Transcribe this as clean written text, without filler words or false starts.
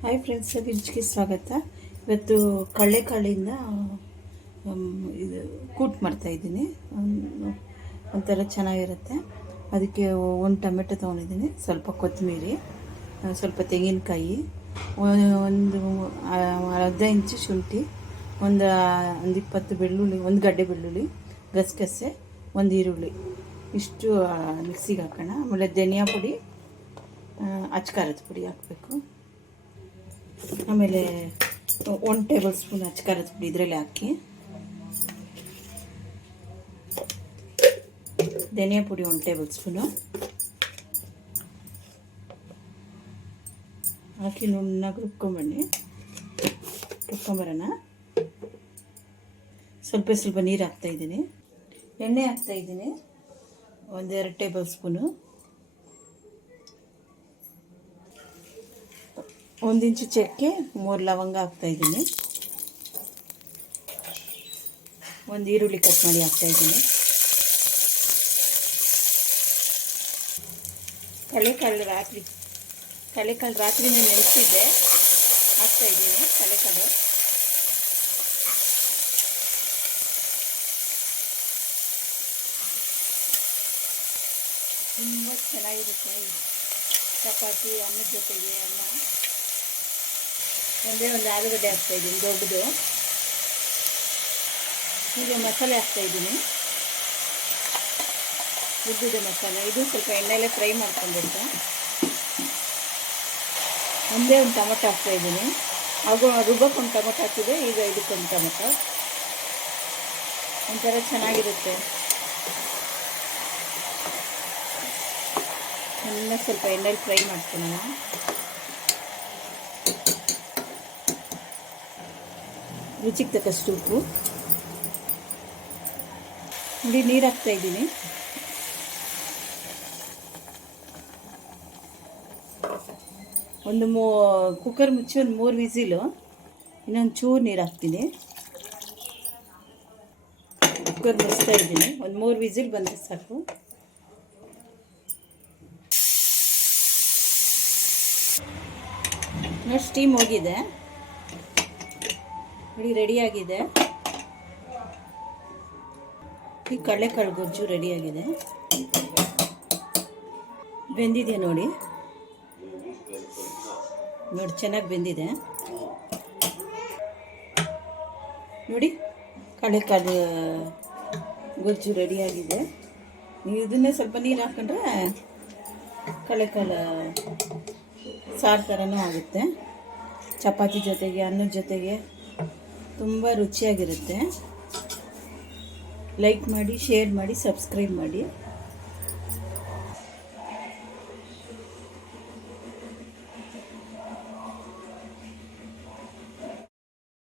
Hi friends, ರುಚಿಗೆ ಸ್ವಾಗತ. ಇವತ್ತು ಕಡಲೆಕಾಳಿಂದ ಇದು ಕೂಟ್ ಮಾಡ್ತಾಯಿದ್ದೀನಿ. ಒಂಥರ ಚೆನ್ನಾಗಿರುತ್ತೆ. ಅದಕ್ಕೆ ಒಂದು ಟೊಮೆಟೊ ತೊಗೊಂಡಿದ್ದೀನಿ, ಸ್ವಲ್ಪ ಕೊತ್ತಂಬರಿ, ಸ್ವಲ್ಪ ತೆಂಗಿನಕಾಯಿ, ಒಂದು ಅರ್ಧ ಇಂಚು ಶುಂಠಿ, ಒಂದು 20 ಬೆಳ್ಳುಳ್ಳಿ, ಒಂದು ಗಡ್ಡೆ ಬೆಳ್ಳುಳ್ಳಿ, ಗಸಗಸೆ, ಒಂದು ಈರುಳ್ಳಿ, ಇಷ್ಟು ಮಿಕ್ಸಿಗೆ ಹಾಕೋಣ. ಆಮೇಲೆ ಧನಿಯಾ ಪುಡಿ, ಅಚ್ಕಾರದ ಪುಡಿ ಹಾಕಬೇಕು. ಆಮೇಲೆ 1 ಟೇಬಲ್ ಸ್ಪೂನ್ ಅಚ್ಕಾರದ ಪುಡಿ ಇದರಲ್ಲಿ ಹಾಕಿ, ಧನಿಯಾ ಪುಡಿ 1 ಟೇಬಲ್ ಸ್ಪೂನು ಹಾಕಿ ನುಣ್ಣಗೆ ರುಬ್ಕೊಂಬರೋಣ. ಸ್ವಲ್ಪ ನೀರು ಹಾಕ್ತಾಯಿದ್ದೀನಿ. ಎಣ್ಣೆ ಹಾಕ್ತಾಯಿದ್ದೀನಿ, 1-2 ಟೇಬಲ್ ಸ್ಪೂನು. 1 ಇಂಚು ಚಕ್ಕೆ, 3 ಲವಂಗ ಹಾಕ್ತಾಯಿದ್ದೀನಿ. 1 ಈರುಳ್ಳಿ ಕಟ್ ಮಾಡಿ ಹಾಕ್ತಾಯಿದ್ದೀನಿ. ಕಡಲೆಕಾಳು ರಾತ್ರಿನೇ ನೆನೆಸಿದ್ದೆ, ಹಾಕ್ತಾಯಿದ್ದೀನಿ ಕಡಲೆಕಾಳು. ತುಂಬ ಚೆನ್ನಾಗಿರುತ್ತೆ ಚಪಾತಿ ಅನ್ನದ ಜೊತೆಗೆ. ಅನ್ನ ಒಂದು ಆಲೂಗಡ್ಡೆ ಹಾಕ್ತಾಯಿದ್ದೀನಿ ದೊಡ್ಡದು. ಈಗ ಮಸಾಲೆ ಹಾಕ್ತಾಯಿದ್ದೀನಿ, ಉದ್ದಿದೆ ಮಸಾಲೆ. ಇದು ಸ್ವಲ್ಪ ಎಣ್ಣೆಲೆ ಫ್ರೈ ಮಾಡ್ಕೊಂಡ್ಬಿಟ್ಟು ಒಂದೇ ಒಂದು ಟೊಮೊಟೊ ಹಾಕ್ತಾಯಿದ್ದೀನಿ. ಹಾಗೂ ರುಬ್ಬಕ್ಕೆ ಒಂದು ಟೊಮೊಟೊ ಹಾಕಿದೆ, ಈಗ ಇದಕ್ಕೊಂದು ಟೊಮೊಟೊ. ಒಂಥರ ಚೆನ್ನಾಗಿರುತ್ತೆ. ಚೆನ್ನಾಗಿ ಸ್ವಲ್ಪ ಎಣ್ಣೆಲಿ ಫ್ರೈ ಮಾಡ್ಕೊಳ್ಳೋಣ. ರುಚಿಗೆ ತಕ್ಕಷ್ಟು ಉಪ್ಪು ನೋಡಿ, ನೀರು ಹಾಕ್ತಾಯಿದ್ದೀನಿ. ಕುಕ್ಕರ್ ಮುಚ್ಚಿ ಒಂದು 3 ವಿಸಿಲು, ಇನ್ನೊಂದು ಚೂರು ನೀರು ಹಾಕ್ತೀನಿ. ಕುಕ್ಕರ್ ಮುಚ್ತಾ ಇದ್ದೀನಿ, ಒಂದು 3 ವಿಸಿಲ್ ಬಂದರೆ ಸಾಕು. ನೋಡಿ, ಸ್ಟೀಮ್ ಹೋಗಿದೆ, ರೆಡಿಯಾಗಿದೆ. ಈ ಕಡಲೆಕಾಳು ಗೊಜ್ಜು ರೆಡಿಯಾಗಿದೆ, ಬೆಂದಿದೆ ನೋಡಿ. ಚೆನ್ನಾಗಿ ಬೆಂದಿದೆ ನೋಡಿ. ಕಡಲೆಕಾಳು ಗೊಜ್ಜು ರೆಡಿಯಾಗಿದೆ. ನೀವು ಇದನ್ನೇ ಸ್ವಲ್ಪ ನೀರು ಹಾಕ್ಕೊಂಡ್ರೆ ಕಡಲೆಕಾಳು ಸಾರು ಥರನೂ ಆಗುತ್ತೆ. ಚಪಾತಿ ಜೊತೆಗೆ, ಅನ್ನದ ಜೊತೆಗೆ ತುಂಬ ರುಚಿಯಾಗಿರುತ್ತೆ. ಲೈಕ್ ಮಾಡಿ, ಶೇರ್ ಮಾಡಿ, ಸಬ್ಸ್ಕ್ರೈಬ್ ಮಾಡಿ.